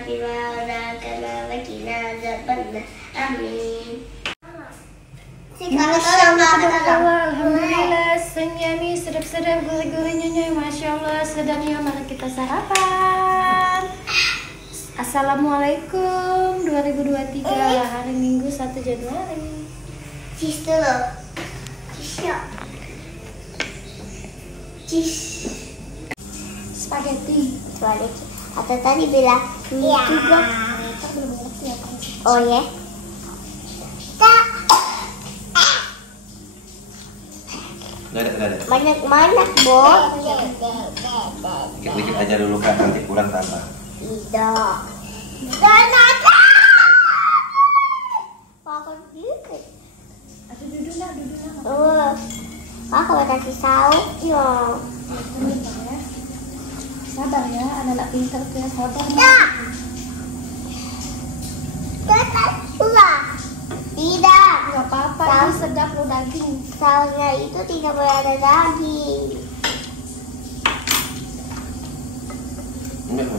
فيما رزقنا وقنا عذاب النار آمين. Masya Allah, alhamdulillah, senyami, sedap-sedap, gurih-gurih, Masya Allah, sedapnya. Mari kita sarapan. Assalamualaikum 2023, hari Minggu 1 Januari. Cheese dulu. Cheese. Spaghetti. Atau tadi bilang Iya. juga. Kita belum ngerti apa sih. Oh ya. Nggak ada. Banyak Bos. Dikit-dikit aja dulu kan, nanti kurang tambah. Tidak. Dan ada. Makan dikit. Aduh, duduk lah. Aku kasih saus ya. Bentar ya. Sabar ya, anak-anak pintar tuh ya, sabar. Tidak. Gak apa-apa, ini sedap loh daging. Sausnya itu tidak boleh ada daging. Enggak.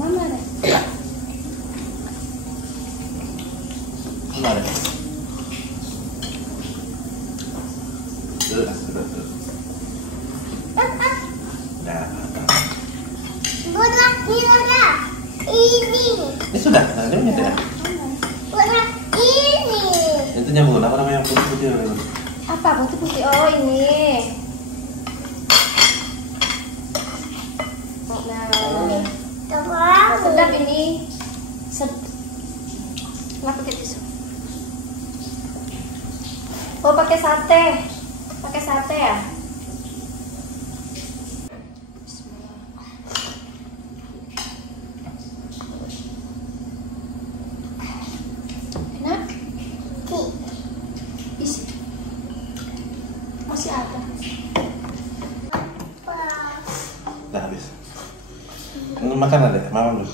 Mana deh? Enggak ada. Tuh. Nah, Buat ini. ini sudah, nah, ini udah. Buat ini. Itu nyambung, apa namanya yang putih-putih? Apa putih-putih? Oh ini. Nah, sedap ini. Nggak pakai tisu. Oh pakai sate ya? Enak? Isi. Masih ada. Udah habis. Ini makan ada, mama dulu.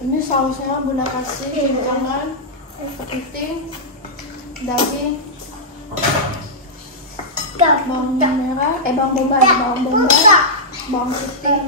Ini sausnya Bunda kasih jangan kepiting, daging, bawang merah, bawang bombay, bawang putih.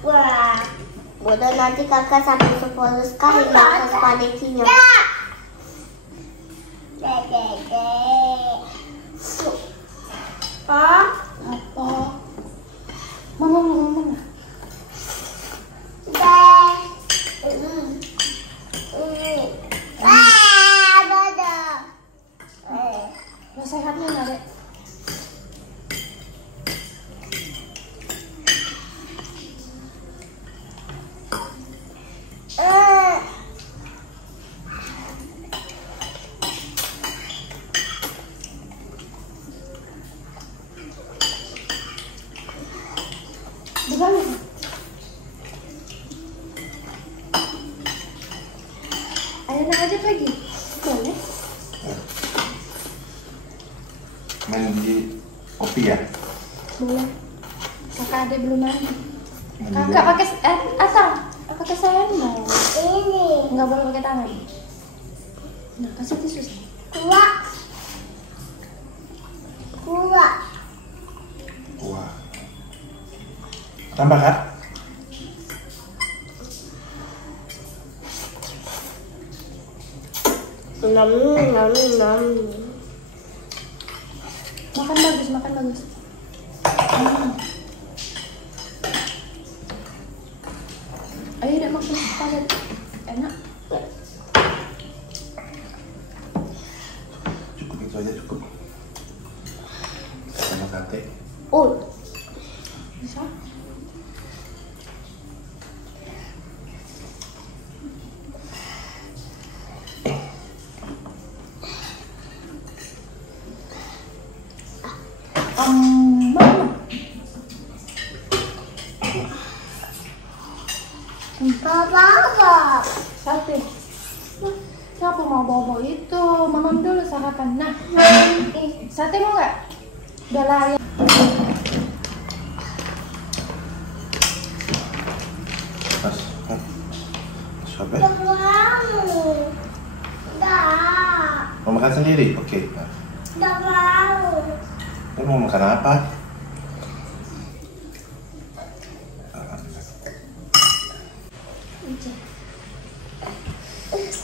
Wah, udah nanti kakak sampai 10 sekali makan spaghettinya. Apa? Mama. Sehatnya nggak dek? Bagaimana? Ayo nak aja pergi. Boleh? Main di kopi ya? Boleh. Kakak adek belum mandi. Kakak pakai asal pakai sendok. Ini. Nggak boleh pakai tangan. Nah, kasih tisu. Wah. Tambah Kak. Nom. Makan bagus. Ayo udah makan padat. Enak. Cukup itu aja cukup. Sama sate. Oh, Bisa? Mama. Papa. Sate. Nah, siapa mau bawa itu? Mamam dulu sarapan. Nah, sate mau nggak? Udah lah ya. Mas, siapa? Mau makan sendiri? Oke. Nggak mau. Lu mau makan apa?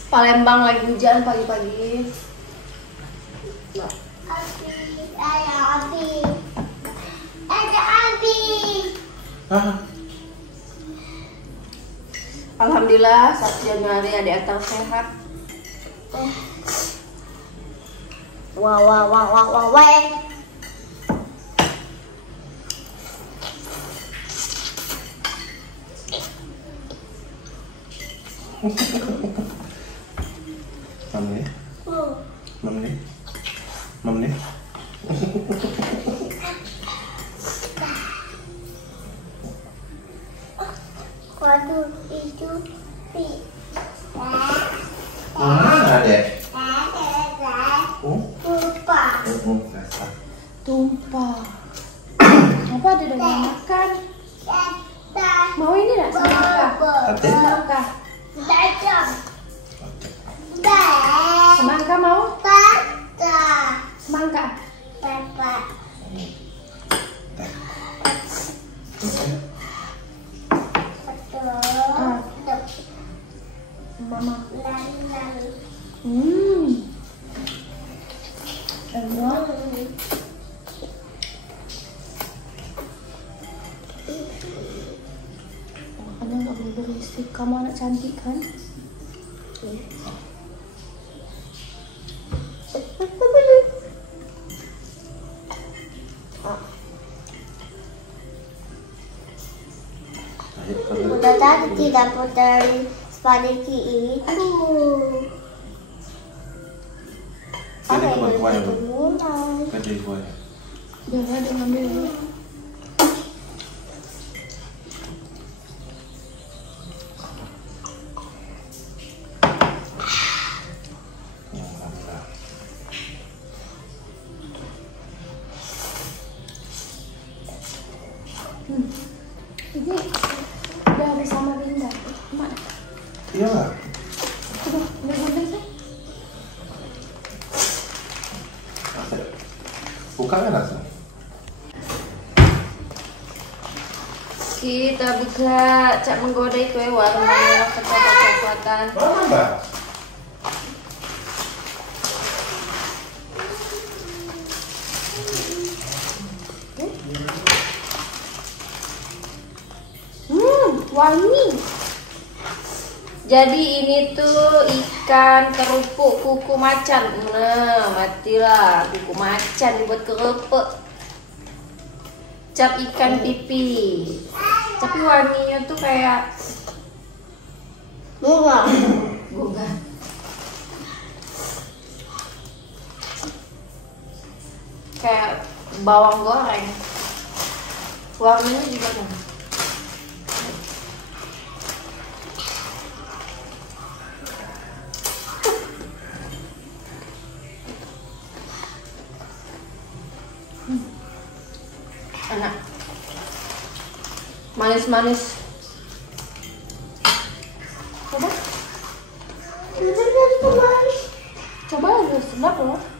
Palembang lagi hujan pagi-pagi. Ada Abi. Alhamdulillah 1 Januari adik Atang sehat. Wah. Mam nih. Waduh, itu Ada. lupa. Tumpah. Apa ada udah makan? Mau ini nggak? Sate? Semangka. Semangka. Semangka mau? Semangka. Mama. Enak. Makanya nggak boleh berisik. Kamu anak cantik kan? Udah tadi tidak dari spaghetti itu. Sini ke kuahnya dulu. Mulai. Gede kuahnya. Udah ada ngambil dulu. Ini udah habis sama Linda. Mak, Iya lah. udah habis ya? Buka kan langsung. Kita buka cak menggoda itu ya warna coklat-coklatan. Mana Mbak? Wangi. Jadi ini tuh ikan kerupuk kuku macan. Nah, matilah kuku macan dibuat kerupuk. Cap ikan pipi. Tapi wanginya tuh kayak Bunga. bunga. Kayak bawang goreng. Warnanya juga kan. Enak, manis-manis. Coba, coba aja sedap loh.